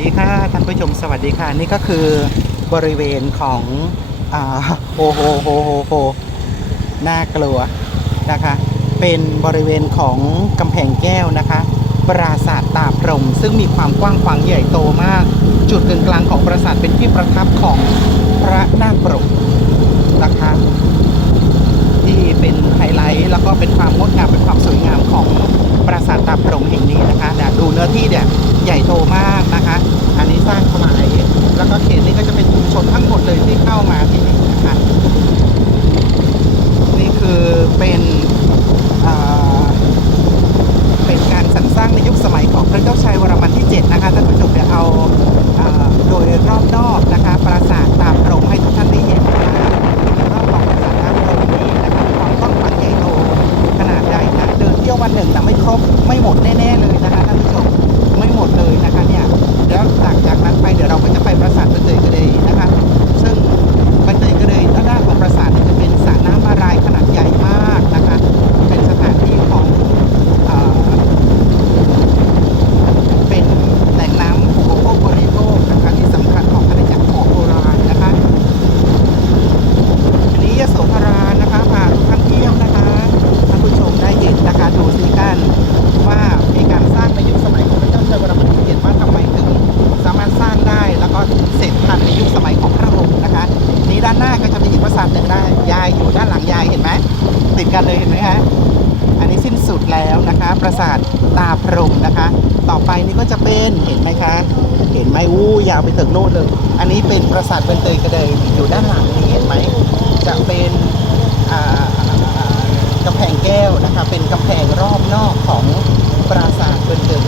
ดีค่ะท่านผู้ชมสวัสดีค่ะ นี่ก็คือบริเวณของอ่าโอโหโหโหโหน่ากลัวนะคะ เป็นบริเวณของกำแพงแก้วนะคะ ปราสาทตาพรม ซึ่งมีความกว้างขวางใหญ่โตมาก จุดกึ่งกลางของปราสาทเป็นที่ประทับของพระนาคปรกนะคะ ที่เป็นไฮไลท์แล้วก็เป็นความงดงามเป็นความสวยงามของปราสาทตาพรมแห่งนี้นะคะเนี่ยดูเนื้อที่เนี่ยใหญ่โตมากนะ อันนี้สร้างถวายแล้วก็เขตนี้ก็จะเป็นชุมชนทั้งหมดเลยที่เข้ามาที่นี่นะคะนี่คือเป็นเป็นการสรรสร้างในยุคสมัยของพระเจ้าชัยวรมันที่ 7 นะคะท่านผู้ชมเดี๋ยวเอาโดยรอบนอกนะคะปราสาทตาพรหมให้ทุกท่านได้เห็นนะคะรอบของปราสาทน้ำพรหมนี้นะครับความกว้างขวางใหญ่โตขนาดใหญ่นะเดินเที่ยววันหนึ่งแต่ไม่ครบไม่หมดแน่ๆเลย ติดกันเลยเห็นไหมคะอันนี้สิ้นสุดแล้วนะคะ ปราสาทตาพรมนะคะ ต่อไปนี่ก็จะเป็นเห็นไหมคะ เห็นไหมอู้ยาวไปถึงโน่นเลย อันนี้เป็นปราสาทเบนเตยกระเดยอยู่ด้านหลังนี่เห็นไหมจะเป็นกำแพงแก้วนะคะ เป็นกำแพงรอบนอกของปราสาทเบนเตย